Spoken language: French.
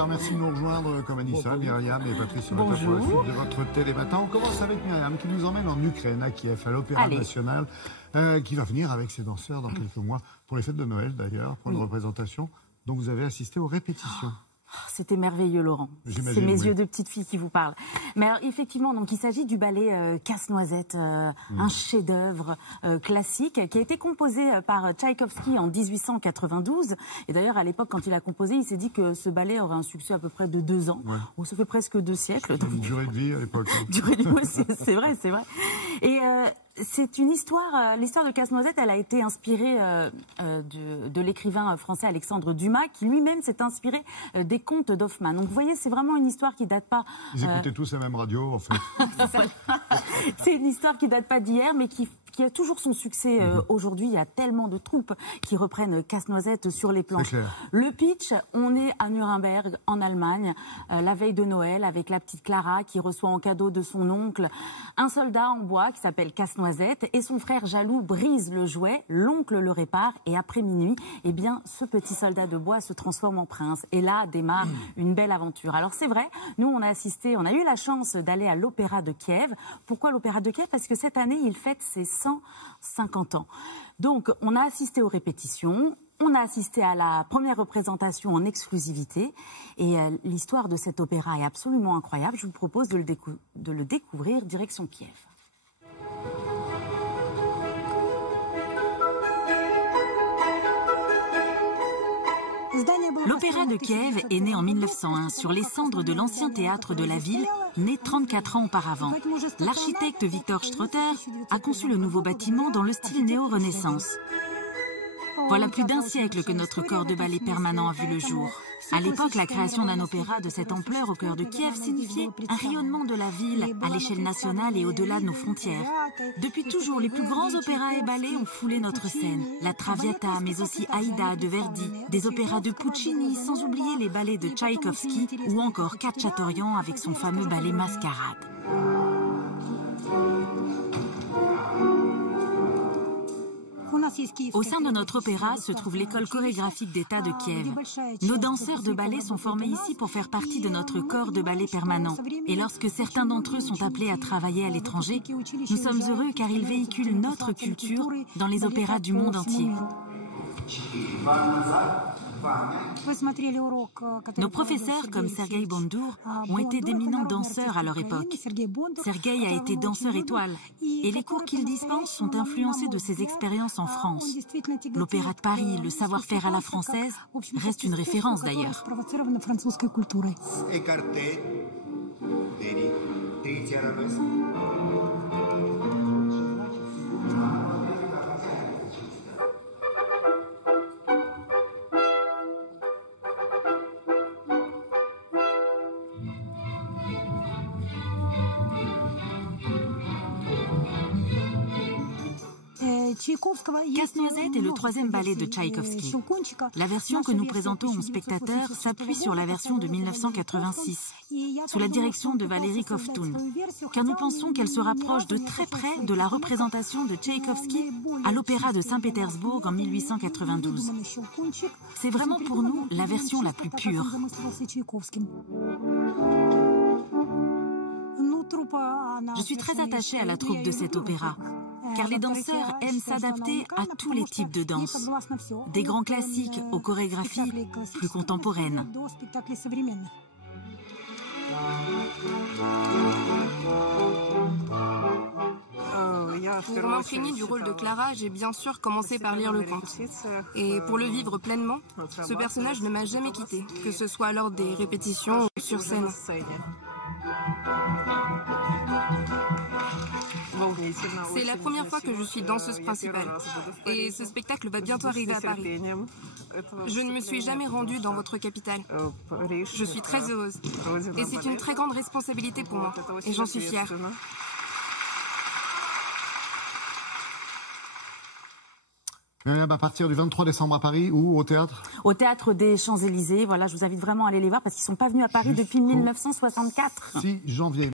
18h, merci de nous rejoindre comme Anissa, Myriam et Patrice ce matin pour la suite de votre Télématin. On commence avec Myriam qui nous emmène en Ukraine, à Kiev, à l'Opéra National, qui va venir avec ses danseurs dans quelques mois, pour les fêtes de Noël d'ailleurs, pour une représentation dont vous avez assisté aux répétitions. C'était merveilleux, Laurent. C'est mes yeux de petite fille qui vous parlent. Mais alors, effectivement, donc il s'agit du ballet Casse-Noisette, un chef-d'œuvre classique qui a été composé par Tchaïkovski en 1892. Et d'ailleurs, à l'époque, quand il a composé, il s'est dit que ce ballet aurait un succès à peu près de 2 ans. Ouais. Bon, ça fait presque 2 siècles. Donc... Une durée de vie à l'époque. Durée de vie aussi, c'est vrai, c'est vrai. Et c'est une histoire, l'histoire de Casse-Noisette, elle a été inspirée de l'écrivain français Alexandre Dumas, qui lui-même s'est inspiré des contes d'Hoffmann. Donc vous voyez, c'est vraiment une histoire qui date pas... Ils écoutaient tous la même radio, en fait. C'est une histoire qui date pas d'hier, mais qui a toujours son succès aujourd'hui. Il y a tellement de troupes qui reprennent Casse-Noisette sur les planches. Le pitch, on est à Nuremberg, en Allemagne, la veille de Noël, avec la petite Clara qui reçoit en cadeau de son oncle un soldat en bois qui s'appelle Casse-Noisette, et son frère jaloux brise le jouet, l'oncle le répare, et après minuit, eh bien, ce petit soldat de bois se transforme en prince. Et là démarre une belle aventure. Alors c'est vrai, nous on a eu la chance d'aller à l'Opéra de Kiev. Pourquoi l'Opéra de Kiev? Parce que cette année, il fête ses 150 ans. Donc on a assisté aux répétitions. On a assisté à la première représentation en exclusivité et l'histoire de cet opéra est absolument incroyable. Je vous propose de le découvrir direction Kiev. L'Opéra de Kiev est né en 1901 sur les cendres de l'ancien théâtre de la ville, né 34 ans auparavant. L'architecte Victor Strotter a conçu le nouveau bâtiment dans le style néo-renaissance. Voilà plus d'1 siècle que notre corps de ballet permanent a vu le jour. À l'époque, la création d'un opéra de cette ampleur au cœur de Kiev signifiait un rayonnement de la ville à l'échelle nationale et au-delà de nos frontières. Depuis toujours, les plus grands opéras et ballets ont foulé notre scène. La Traviata, mais aussi Aïda de Verdi, des opéras de Puccini, sans oublier les ballets de Tchaïkovski ou encore Khatchatorian avec son fameux ballet Mascarade. Au sein de notre opéra se trouve l'école chorégraphique d'État de Kiev. Nos danseurs de ballet sont formés ici pour faire partie de notre corps de ballet permanent. Et lorsque certains d'entre eux sont appelés à travailler à l'étranger, nous sommes heureux car ils véhiculent notre culture dans les opéras du monde entier. Nos professeurs, comme Sergueï Bondour, ont été d'éminents danseurs à leur époque. Sergueï a été danseur étoile, et les cours qu'il dispense sont influencés de ses expériences en France. L'Opéra de Paris, le savoir-faire à la française, reste une référence d'ailleurs. Casse-Noisette est le 3e ballet de Tchaïkovski. La version que nous présentons aux spectateurs s'appuie sur la version de 1986, sous la direction de Valéry Kovtun, car nous pensons qu'elle se rapproche de très près de la représentation de Tchaïkovski à l'Opéra de Saint-Pétersbourg en 1892. C'est vraiment pour nous la version la plus pure. Je suis très attachée à la troupe de cet opéra, car les danseurs aiment s'adapter à tous les types de danse, des grands classiques aux chorégraphies plus contemporaines. Pour m'imprégner du rôle de Clara, j'ai bien sûr commencé par lire le conte. Et pour le vivre pleinement, ce personnage ne m'a jamais quitté, que ce soit lors des répétitions ou sur scène. C'est la première fois que je suis danseuse principale. Et ce spectacle va bientôt arriver à Paris. Je ne me suis jamais rendue dans votre capitale. Je suis très heureuse. Et c'est une très grande responsabilité pour moi. Et j'en suis fière. À partir du 23 décembre à Paris ou au théâtre? Au théâtre des Champs-Élysées. Voilà, je vous invite vraiment à aller les voir parce qu'ils ne sont pas venus à Paris depuis 1964. 6 janvier.